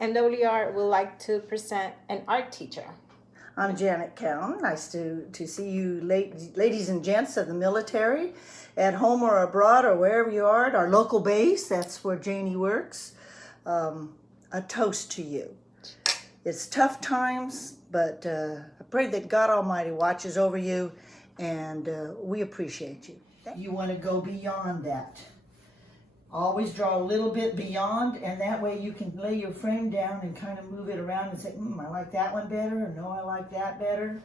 NWR would like to present an art teacher. I'm Janet Cowan. Nice to see you ladies and gents of the military, at home or abroad or wherever you are, at our local base. That's where Janie works. A toast to you. It's tough times, but I pray that God Almighty watches over you, and we appreciate you. You want to go beyond that. Always draw a little bit beyond, and that way you can lay your frame down and kind of move it around and say, I like that one better, or no, I like that better.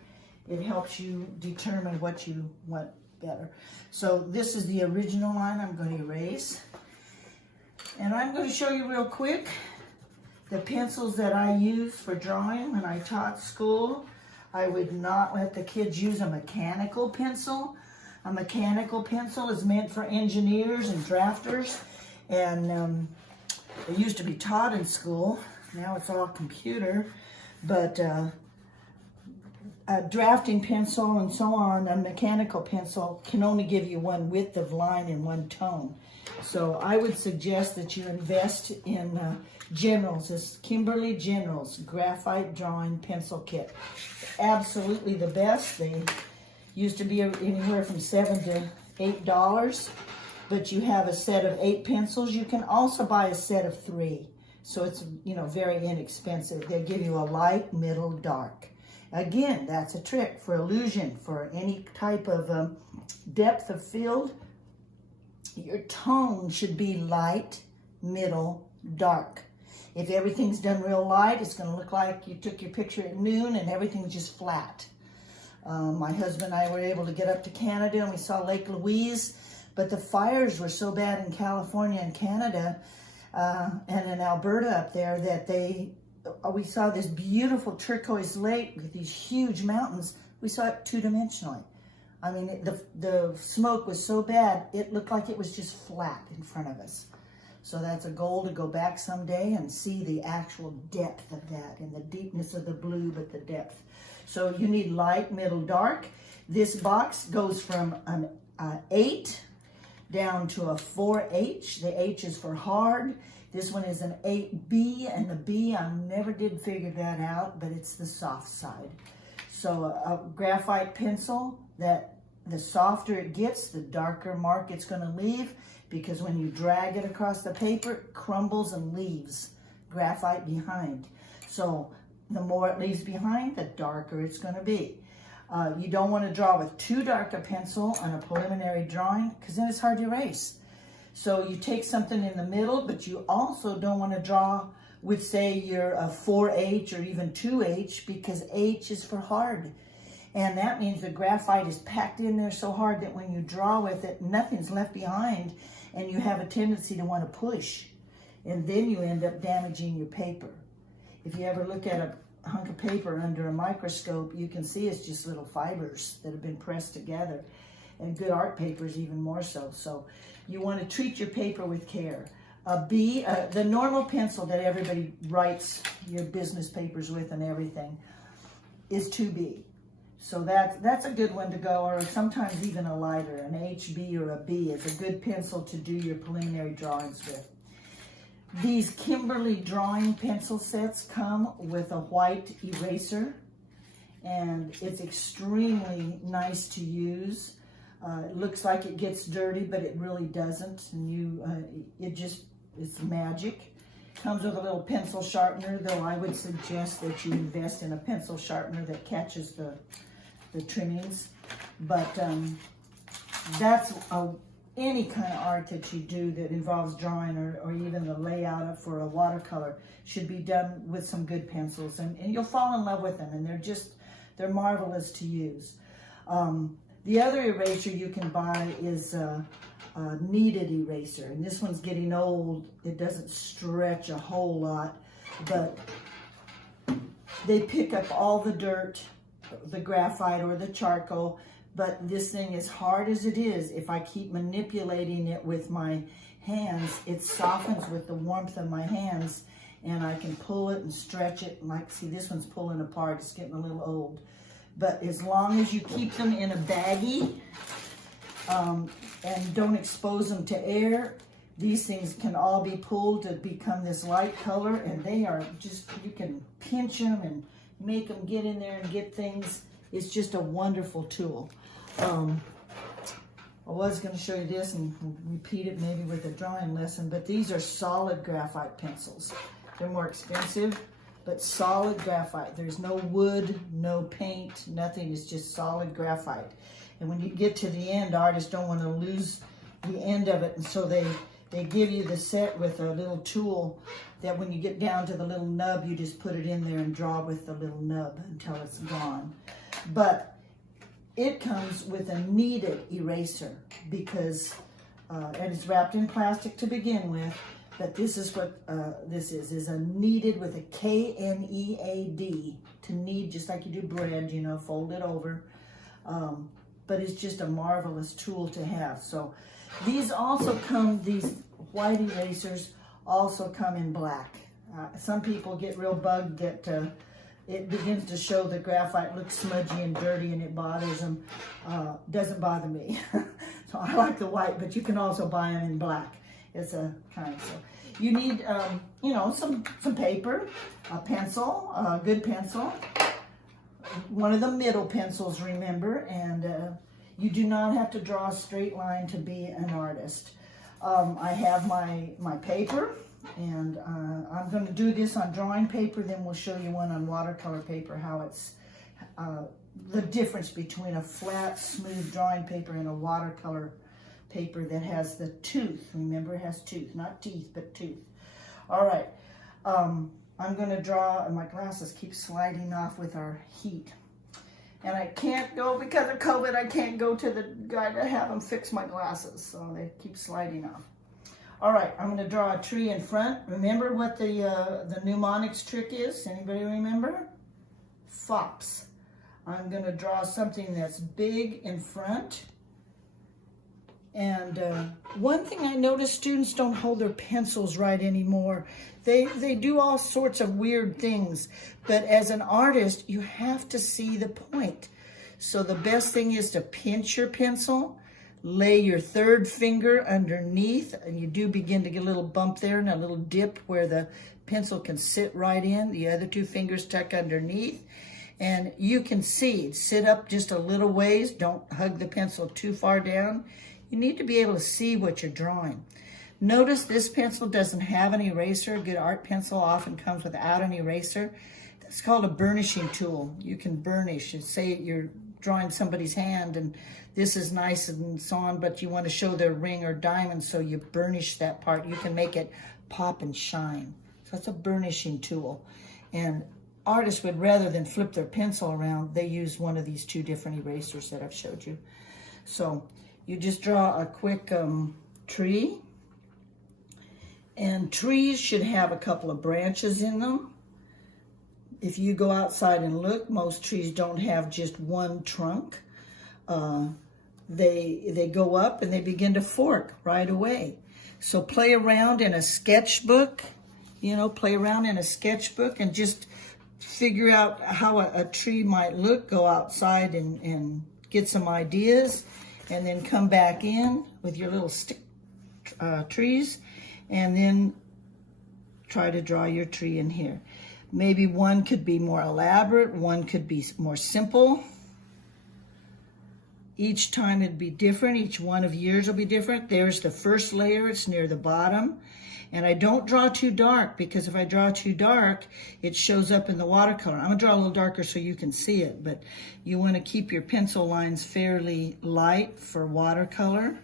It helps you determine what you want better. So this is the original line I'm going to erase. And I'm going to show you real quick the pencils that I use for drawing. When I taught school, I would not let the kids use a mechanical pencil. A mechanical pencil is meant for engineers and drafters. And it used to be taught in school. Now it's all computer. But a drafting pencil and so on, a mechanical pencil, can only give you one width of line and one tone. So I would suggest that you invest in Generals. This Kimberly Generals Graphite Drawing Pencil Kit. Absolutely the best. They used to be anywhere from $7 to $8. But you have a set of 8 pencils. You can also buy a set of 3. So it's, very inexpensive. They give you a light, middle, dark. Again, that's a trick for illusion, for any type of depth of field. Your tone should be light, middle, dark. If everything's done real light, it's going to look like you took your picture at noon and everything's just flat. My husband and I were able to get up to Canada and we saw Lake Louise. But the fires were so bad in California and Canada and in Alberta up there that we saw this beautiful turquoise lake with these huge mountains. We saw it two-dimensionally. I mean, the smoke was so bad, it looked like it was just flat in front of us. So that's a goal to go back someday and see the actual depth of that and the deepness of the blue, but the depth. So you need light, middle, dark. This box goes from an 8 down to a 4H. The H is for hard. This one is an 8B, and the B, I never did figure that out, but it's the soft side. So a graphite pencil, that the softer it gets, the darker mark it's going to leave, because when you drag it across the paper, it crumbles and leaves graphite behind. So the more it leaves behind, the darker it's going to be. You don't want to draw with too dark a pencil on a preliminary drawing, because then it's hard to erase. So you take something in the middle, but you also don't want to draw with, say, your 4H or even 2H, because H is for hard. And that means the graphite is packed in there so hard that when you draw with it, nothing's left behind, and you have a tendency to want to push. And then you end up damaging your paper. If you ever look at a hunk of paper under a microscope, you can see it's just little fibers that have been pressed together. And good art papers even more so. So you want to treat your paper with care. The normal pencil that everybody writes your business papers with and everything is 2B. So that's a good one to go, or sometimes even a lighter. An HB or a B is a good pencil to do your preliminary drawings with. These Kimberly drawing pencil sets come with a white eraser, and it's extremely nice to use. It looks like it gets dirty, but it really doesn't. And it's magic. Comes with a little pencil sharpener, though I would suggest that you invest in a pencil sharpener that catches the trimmings. But that's any kind of art that you do that involves drawing or even the layout for a watercolor should be done with some good pencils, and you'll fall in love with them, and they're marvelous to use. The other eraser you can buy is a kneaded eraser, and this one's getting old. It doesn't stretch a whole lot, but they pick up all the dirt, the graphite or the charcoal. But this thing, as hard as it is, if I keep manipulating it with my hands, it softens with the warmth of my hands, and I can pull it and stretch it. Like, see, this one's pulling apart. It's getting a little old. But as long as you keep them in a baggie and don't expose them to air, These things can all be pulled to become this light color, and they are just, you can pinch them and make them get in there and get things. It's just a wonderful tool. I was going to show you this and repeat it maybe with a drawing lesson, but these are solid graphite pencils. They're more expensive, but solid graphite. There's no wood, no paint, nothing. It's just solid graphite. And when you get to the end, artists don't want to lose the end of it, and so they give you the set with a little tool that when you get down to the little nub, you just put it in there and draw with the little nub until it's gone. But it comes with a kneaded eraser because, and it's wrapped in plastic to begin with, but this is what this is a kneaded with a K-N-E-A-D, to knead just like you do bread, you know, fold it over. But it's just a marvelous tool to have. So these also come, these white erasers also come in black. Some people get real bugged that it begins to show the graphite looks smudgy and dirty and it bothers them. Doesn't bother me. So I like the white, but you can also buy them in black. It's a kind. So you need, you know, some paper, a pencil, a good pencil, one of the middle pencils, remember, and you do not have to draw a straight line to be an artist. I have my paper, and I'm going to do this on drawing paper, then we'll show you one on watercolor paper, how it's the difference between a flat, smooth drawing paper and a watercolor paper that has the tooth. Remember, it has tooth, not teeth, but tooth. All right, I'm going to draw, and my glasses keep sliding off with our heat. And I can't go, because of COVID, I can't go to the guy to have him fix my glasses, so they keep sliding off. All right, I'm going to draw a tree in front. Remember what the mnemonics trick is? Anybody remember? Fops. I'm going to draw something that's big in front. And one thing I noticed, students don't hold their pencils right anymore. They do all sorts of weird things. But as an artist, you have to see the point. So the best thing is to pinch your pencil, lay your third finger underneath, and you do begin to get a little bump there and a little dip where the pencil can sit right in. The other two fingers tuck underneath. And you can see, sit up just a little ways. Don't hug the pencil too far down. You need to be able to see what you're drawing. Notice this pencil doesn't have an eraser. A good art pencil often comes without an eraser. That's called a burnishing tool. You can burnish. Say you're drawing somebody's hand and this is nice and so on, but you want to show their ring or diamond, so you burnish that part. You can make it pop and shine. So that's a burnishing tool. And artists would, rather than flip their pencil around, they use one of these two different erasers that I've showed you. So you just draw a quick tree. And trees should have a couple of branches in them. If you go outside and look, most trees don't have just one trunk. They go up and they begin to fork right away. So play around in a sketchbook, you know, play around in a sketchbook and just figure out how a tree might look. Go outside and get some ideas, and then come back in with your little stick trees, and then try to draw your tree in here. Maybe one could be more elaborate, one could be more simple. Each time it'd be different, each one of yours will be different. There's the first layer, it's near the bottom. And I don't draw too dark, because if I draw too dark, it shows up in the watercolor. I'm gonna draw a little darker so you can see it, but you wanna keep your pencil lines fairly light for watercolor.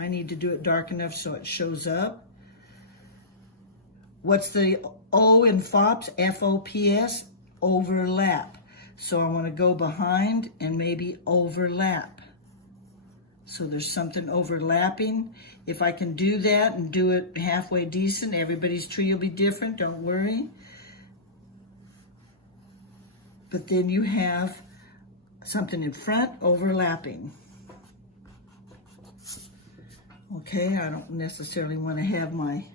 I need to do it dark enough so it shows up. What's the O in FOPS? F-O-P-S, overlap. So I want to go behind and maybe overlap. So there's something overlapping. If I can do that and do it halfway decent, everybody's tree will be different, don't worry. But then you have something in front overlapping. Okay, I don't necessarily want to have my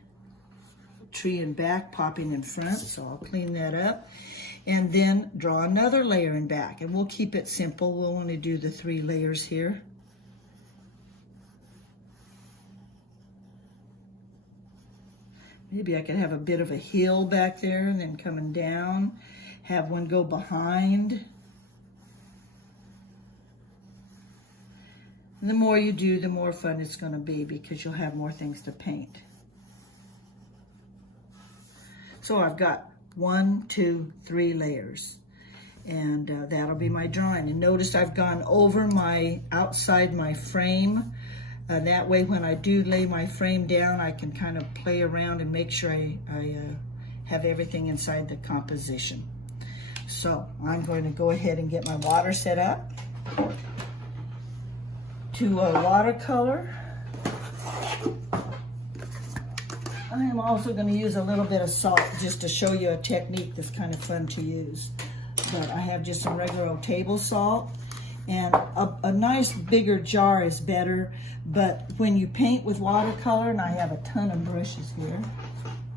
tree in back popping in front, so I'll clean that up. And then draw another layer in back, and we'll keep it simple. We'll only do the 3 layers here. Maybe I could have a bit of a hill back there and then coming down. Have one go behind. And the more you do, the more fun it's going to be because you'll have more things to paint. So I've got 1, 2, 3 layers. And that'll be my drawing. And notice I've gone over outside my frame. That way when I do lay my frame down, I can kind of play around and make sure I have everything inside the composition. So I'm going to go ahead and get my water set up to a watercolor. I am also going to use a little bit of salt just to show you a technique that's kind of fun to use. But I have just some regular old table salt, and a nice bigger jar is better. But when you paint with watercolor, and I have a ton of brushes here,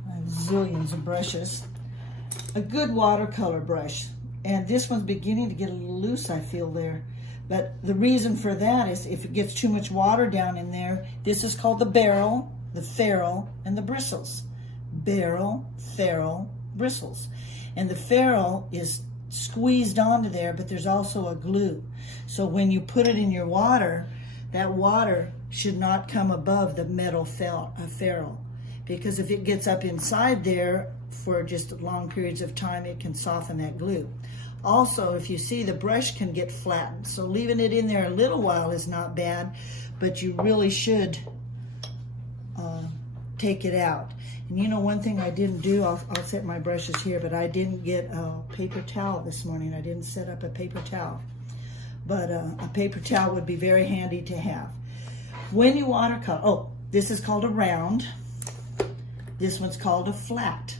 I have zillions of brushes, a good watercolor brush, and this one's beginning to get a little loose, I feel there. But the reason for that is if it gets too much water down in there, this is called the barrel, the ferrule, and the bristles. Barrel, ferrule, bristles. And the ferrule is squeezed onto there, but there's also a glue. So when you put it in your water, that water should not come above the metal ferrule, because if it gets up inside there for just long periods of time, it can soften that glue. Also, if you see, the brush can get flattened, so leaving it in there a little while is not bad, but you really should take it out. And you know, one thing I didn't do, I'll set my brushes here, but I didn't get a paper towel this morning. I didn't set up a paper towel. But a paper towel would be very handy to have. When you watercolor, oh, this is called a round. This one's called a flat.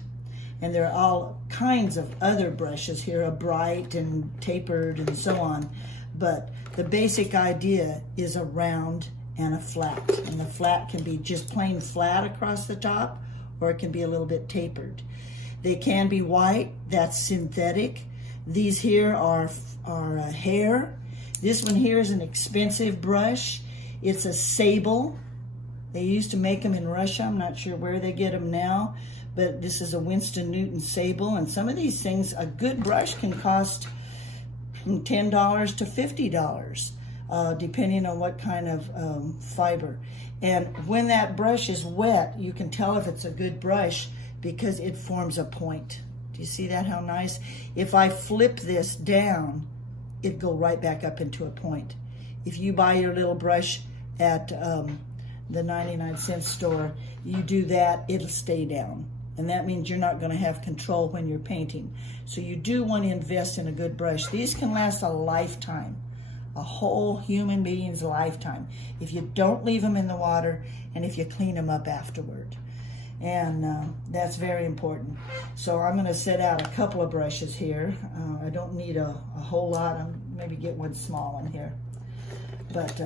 And there are all kinds of other brushes here, a bright and tapered and so on. But the basic idea is a round and a flat. And the flat can be just plain flat across the top, or it can be a little bit tapered. They can be white, that's synthetic. These here are hair. This one here is an expensive brush. It's a sable. They used to make them in Russia. I'm not sure where they get them now, but this is a Winston Newton sable. And some of these things, a good brush can cost from $10 to $50, depending on what kind of fiber. And when that brush is wet, you can tell if it's a good brush because it forms a point. Do you see that, how nice? If I flip this down, it'd go right back up into a point. If you buy your little brush at the 99-cent store, you do that, it'll stay down. And that means you're not going to have control when you're painting. So you do want to invest in a good brush. These can last a lifetime, a whole human being's lifetime, if you don't leave them in the water and if you clean them up afterward. And that's very important. So I'm going to set out a couple of brushes here. I don't need a whole lot. I'm maybe get one small one here. But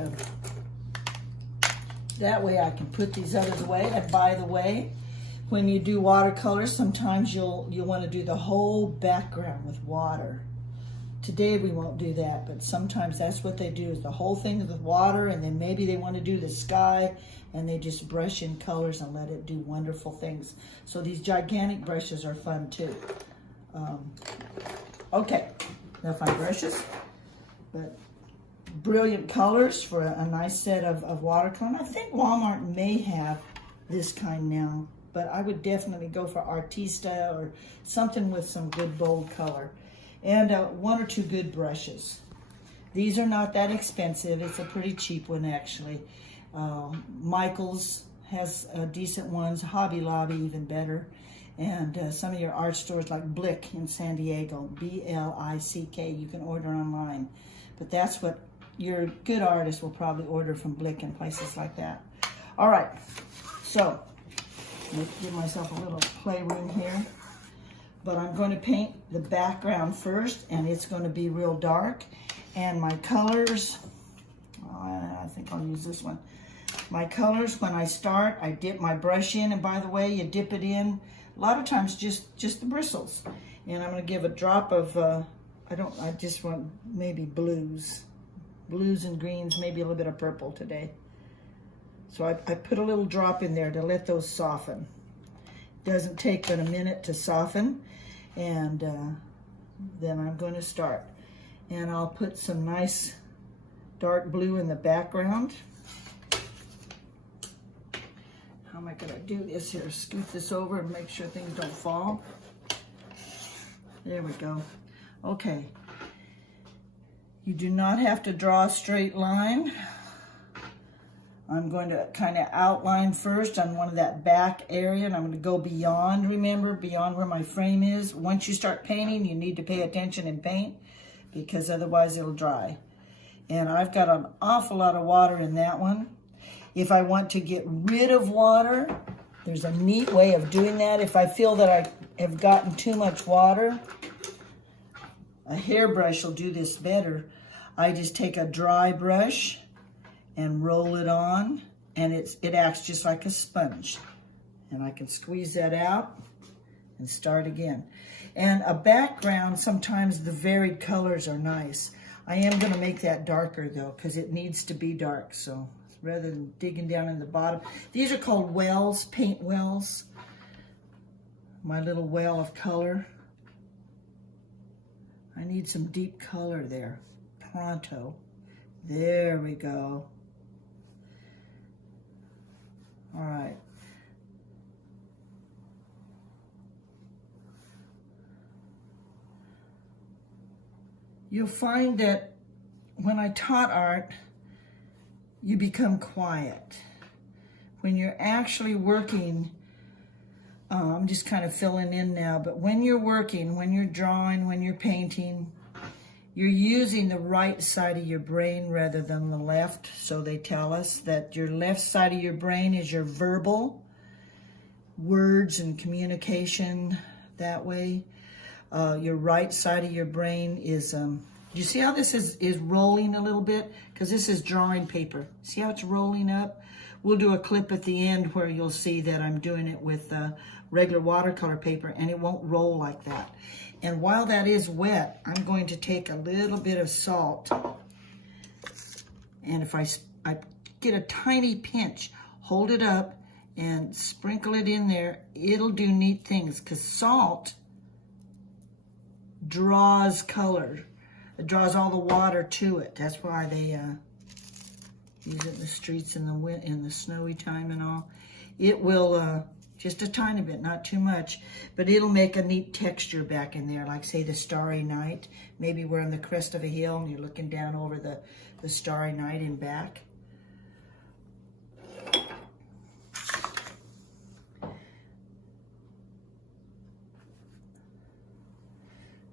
that way I can put these others away. And by the way, when you do watercolors, sometimes you'll want to do the whole background with water. Today we won't do that, but sometimes that's what they do, is the whole thing with water, and then maybe they want to do the sky, and they just brush in colors and let it do wonderful things. So these gigantic brushes are fun too. Okay, enough my brushes, but brilliant colors for a nice set of watercolor. I think Walmart may have this kind now, but I would definitely go for Artista or something with some good bold color. And 1 or 2 good brushes. These are not that expensive. It's a pretty cheap one, actually. Michael's has decent ones. Hobby Lobby, even better. And some of your art stores like Blick in San Diego, B-L-I-C-K, you can order online. But that's what your good artist will probably order from Blick and places like that. All right, so let me give myself a little playroom here. But I'm going to paint the background first, and it's going to be real dark. And my colors, I think I'll use this one. My colors, when I start, I dip my brush in, and by the way, you dip it in, a lot of times just the bristles. And I'm going to give a drop of, I just want maybe blues and greens, maybe a little bit of purple today. So I put a little drop in there to let those soften. Doesn't take but a minute to soften. And then I'm going to start. And I'll put some nice dark blue in the background. How am I going to do this here? Scoot this over and make sure things don't fall. There we go. Okay. You do not have to draw a straight line. I'm going to kind of outline first on one of that back area, and I'm going to go beyond, remember, beyond where my frame is. Once you start painting, you need to pay attention and paint, because otherwise it'll dry. And I've got an awful lot of water in that one. If I want to get rid of water, there's a neat way of doing that. If I feel that I have gotten too much water, a hairbrush will do this better. I just take a dry brush and roll it on, and it acts just like a sponge. And I can squeeze that out and start again. And a background, sometimes the varied colors are nice. I am going to make that darker though, because it needs to be dark. So rather than digging down in the bottom, these are called wells, paint wells. My little well of color. I need some deep color there. Pronto. There we go. All right. You'll find that when I taught art, you become quiet. When you're actually working, I'm just kind of filling in now, but when you're working, when you're drawing, when you're painting, you're using the right side of your brain rather than the left. So they tell us that your left side of your brain is your verbal words and communication that way. Your right side of your brain is, you see how this is rolling a little bit? Because this is drawing paper. See how it's rolling up? We'll do a clip at the end where you'll see that I'm doing it with regular watercolor paper, and it won't roll like that. And while that is wet, I'm going to take a little bit of salt, and if I get a tiny pinch, hold it up and sprinkle it in there, it'll do neat things, because salt draws color. It draws all the water to it. That's why they use it in the streets in the snowy time and all. It will, just a tiny bit, not too much, but it'll make a neat texture back in there, like say the starry night. Maybe we're on the crest of a hill and you're looking down over the starry night and back.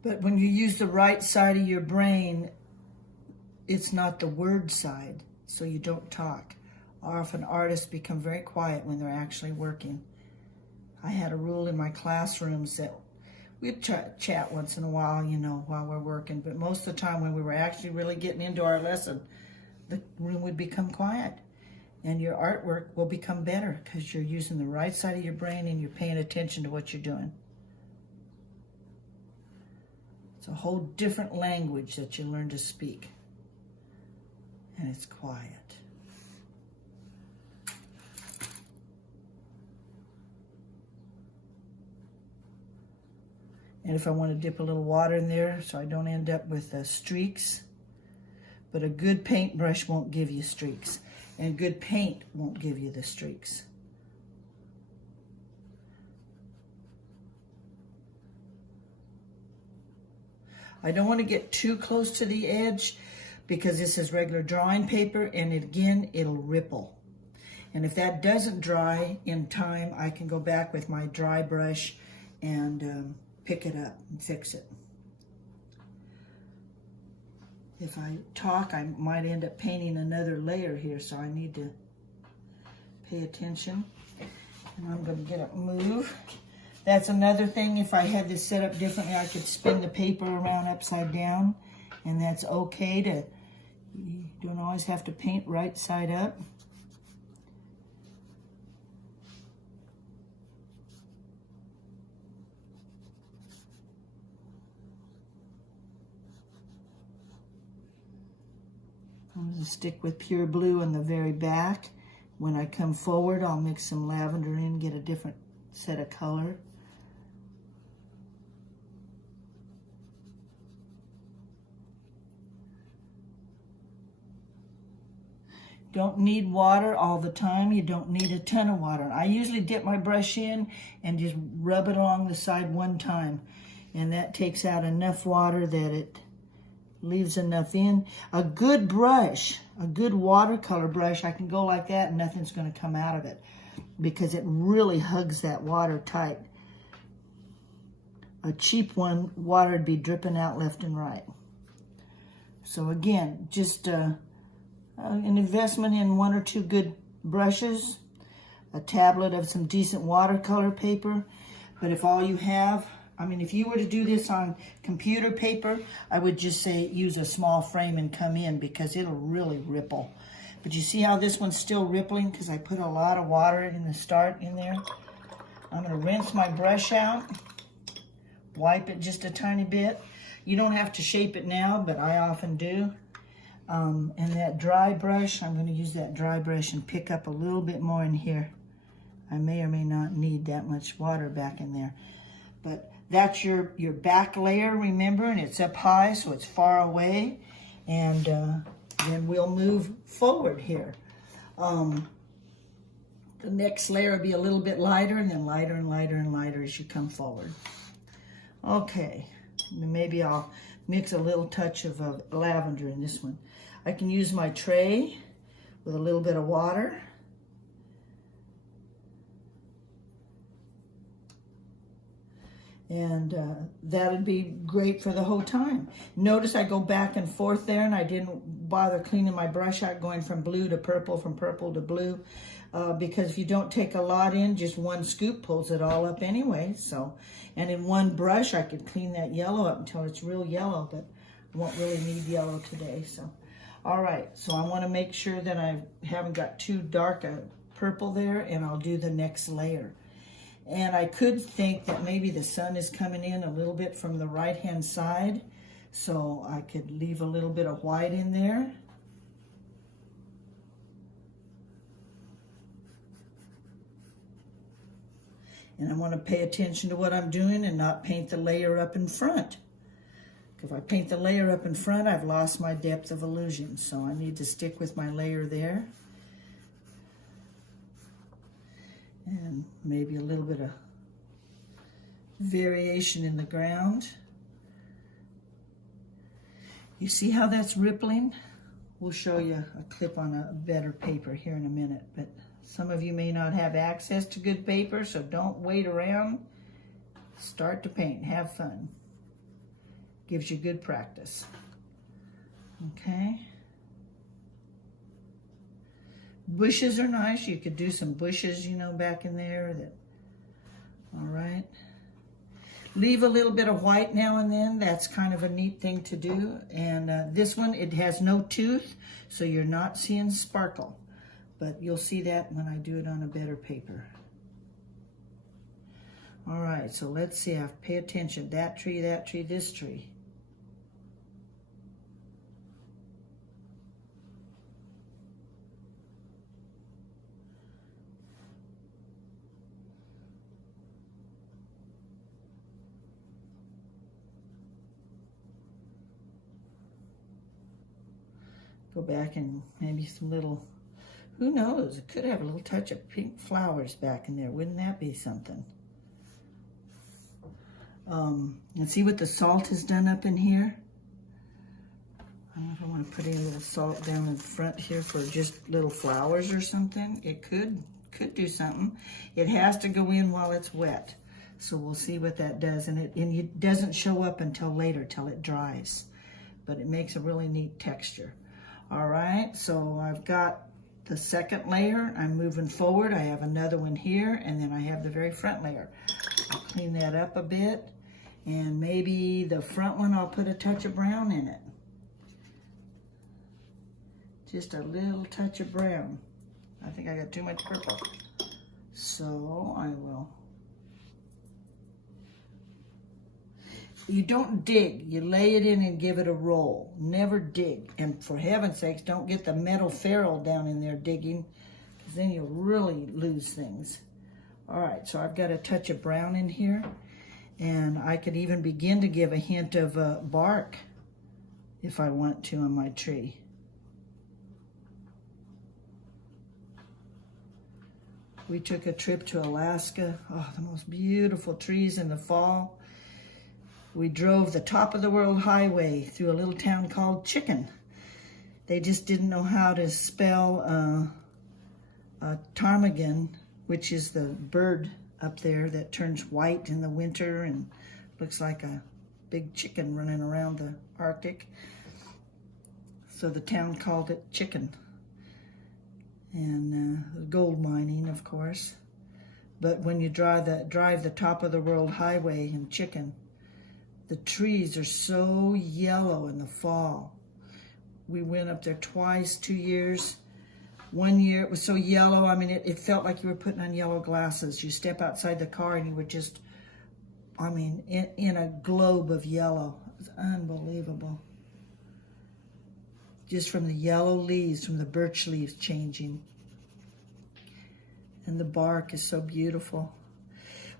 But when you use the right side of your brain, it's not the word side, so you don't talk. Often artists become very quiet when they're actually working. I had a rule in my classrooms that we'd chat once in a while, you know, while we're working, but most of the time when we were actually really getting into our lesson, the room would become quiet, and your artwork will become better because you're using the right side of your brain and you're paying attention to what you're doing. It's a whole different language that you learn to speak, and it's quiet. And if I want to dip a little water in there so I don't end up with streaks, but a good paintbrush won't give you streaks, and good paint won't give you the streaks. I don't want to get too close to the edge because this is regular drawing paper, and it'll ripple. And if that doesn't dry in time, I can go back with my dry brush and pick it up and fix it. If I talk, I might end up painting another layer here, so I need to pay attention. And I'm going to get it move. That's another thing. If I had this set up differently, I could spin the paper around upside down, and that's okay. You don't always have to paint right side up. I'm going to stick with pure blue in the very back. When I come forward, I'll mix some lavender in, get a different set of color. Don't need water all the time. You don't need a ton of water. I usually dip my brush in and just rub it along the side one time. And that takes out enough water that it leaves enough in. A good brush, a good watercolor brush, I can go like that and nothing's going to come out of it because it really hugs that water tight. A cheap one, water would be dripping out left and right. So again, just an investment in 1 or 2 good brushes, a tablet of some decent watercolor paper. But if all you have, I mean, if you were to do this on computer paper, I would just say use a small frame and come in because it'll really ripple. But you see how this one's still rippling because I put a lot of water in the start in there? I'm going to rinse my brush out, wipe it just a tiny bit. You don't have to shape it now, but I often do. And that dry brush, I'm going to use that dry brush and pick up a little bit more in here. I may or may not need that much water back in there. But that's your back layer, remember, and it's up high, so it's far away. And then we'll move forward here. The next layer will be a little bit lighter, and then lighter and lighter and lighter as you come forward. Okay, maybe I'll mix a little touch of lavender in this one. I can use my tray with a little bit of water. And that'd be great for the whole time. Notice I go back and forth there and I didn't bother cleaning my brush out going from blue to purple, from purple to blue. Because if you don't take a lot in, just one scoop pulls it all up anyway. So, and in one brush, I could clean that yellow up until it's real yellow, but I won't really need yellow today. So, all right. So I want to make sure that I haven't got too dark a purple there, and I'll do the next layer. And I could think that maybe the sun is coming in a little bit from the right-hand side, so I could leave a little bit of white in there. And I want to pay attention to what I'm doing and not paint the layer up in front. If I paint the layer up in front, I've lost my depth of illusion, so I need to stick with my layer there. And maybe a little bit of variation in the ground. You see how that's rippling? We'll show you a clip on a better paper here in a minute, but some of you may not have access to good paper, so don't wait around. Start to paint, have fun. Gives you good practice. Okay. Bushes are nice. You could do some bushes, you know, back in there. All right. Leave a little bit of white now and then. That's kind of a neat thing to do. And this one, it has no tooth, so you're not seeing sparkle. But you'll see that when I do it on a better paper. All right, so let's see. I have to pay attention. That tree, this tree. Go back and maybe some little, who knows, it could have a little touch of pink flowers back in there. Wouldn't that be something? And see what the salt has done up in here? I don't know if I want to put any little salt down in front here for just little flowers or something. It could do something. It has to go in while it's wet. So we'll see what that does. And it doesn't show up until later, till it dries. But it makes a really neat texture. All right, so I've got the second layer. I'm moving forward. I have another one here, and then I have the very front layer. I'll clean that up a bit, and maybe the front one, I'll put a touch of brown in it. Just a little touch of brown. I think I got too much purple. So I will. You don't dig, you lay it in and give it a roll. Never dig. And for heaven's sakes, don't get the metal ferrule down in there digging, because then you'll really lose things. All right, so I've got a touch of brown in here, and I could even begin to give a hint of bark if I want to on my tree. We took a trip to Alaska. Oh, the most beautiful trees in the fall. We drove the top of the world highway through a little town called Chicken. They just didn't know how to spell ptarmigan, which is the bird up there that turns white in the winter and looks like a big chicken running around the Arctic. So the town called it Chicken. And gold mining, of course. But when you drive the top of the world highway in Chicken, the trees are so yellow in the fall. We went up there twice, 2 years. 1 year it was so yellow, I mean, it felt like you were putting on yellow glasses. You step outside the car and you were just, I mean, in a globe of yellow. It was unbelievable. Just from the yellow leaves, from the birch leaves changing. And the bark is so beautiful.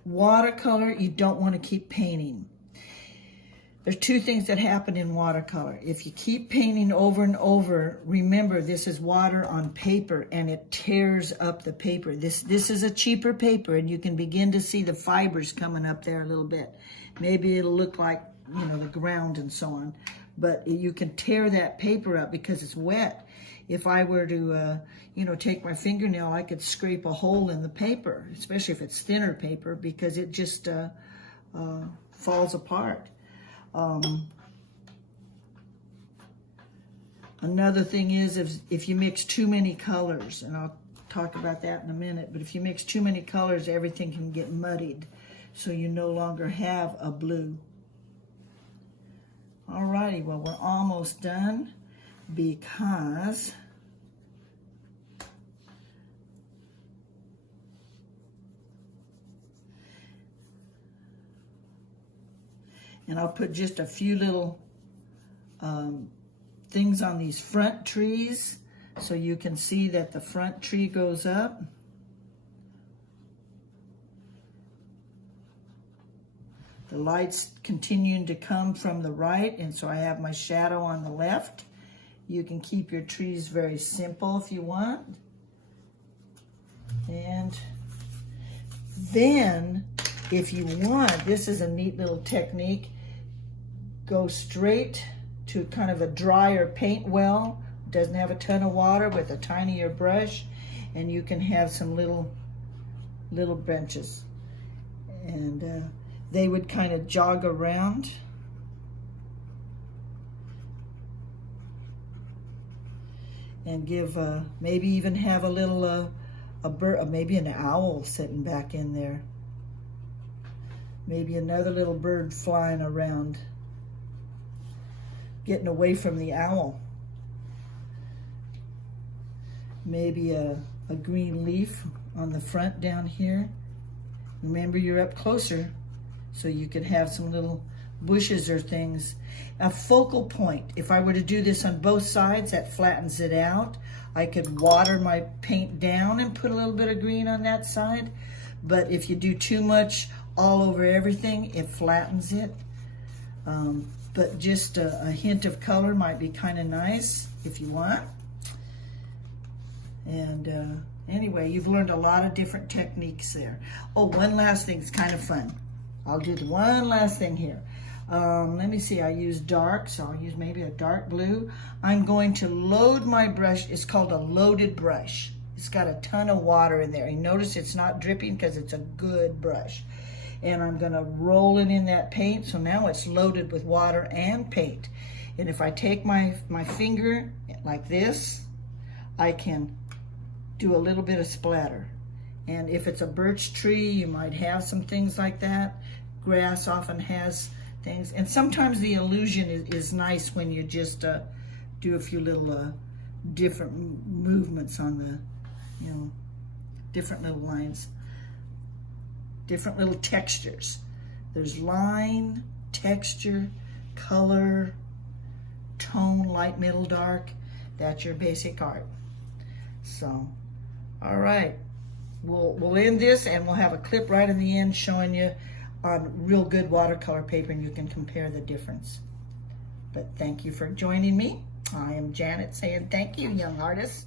Watercolor, you don't want to keep painting. There's two things that happen in watercolor. If you keep painting over and over, remember this is water on paper and it tears up the paper. This is a cheaper paper and you can begin to see the fibers coming up there a little bit. Maybe it'll look like, you know, the ground and so on. But you can tear that paper up because it's wet. If I were to, you know, take my fingernail, I could scrape a hole in the paper, especially if it's thinner paper, because it just falls apart. Another thing is if you mix too many colors, and I'll talk about that in a minute, but if you mix too many colors, everything can get muddied, so you no longer have a blue. Alrighty, well, we're almost done because and I'll put just a few little things on these front trees so you can see that the front tree goes up. The light's continuing to come from the right, and so I have my shadow on the left. You can keep your trees very simple if you want. And then, if you want, this is a neat little technique, go straight to kind of a drier paint well. Doesn't have a ton of water, with a tinier brush, and you can have some little benches. And they would kind of jog around. And give, maybe even have a little, a bird, maybe an owl sitting back in there. Maybe another little bird flying around, getting away from the owl. Maybe a green leaf on the front down here. Remember, you're up closer, so you could have some little bushes or things. A focal point, if I were to do this on both sides, that flattens it out. I could water my paint down and put a little bit of green on that side. But if you do too much all over everything, it flattens it. But just a hint of color might be kind of nice if you want. And anyway, you've learned a lot of different techniques there. Oh, one last thing, it's kind of fun. I'll do the one last thing here. Let me see, I use dark, so I'll use maybe a dark blue. I'm going to load my brush. It's called a loaded brush. It's got a ton of water in there. And notice it's not dripping because it's a good brush. And I'm gonna roll it in that paint, so now it's loaded with water and paint. And if I take my finger like this, I can do a little bit of splatter. And if it's a birch tree, you might have some things like that. Grass often has things. And sometimes the illusion is nice when you just do a few little different movements on the, you know, different little lines, different little textures. There's line, texture, color, tone, light, middle, dark. That's your basic art. So, all right. we'll end this, and we'll have a clip right in the end showing you on real good watercolor paper, and you can compare the difference. But thank you for joining me. I am Janet saying thank you, young artists.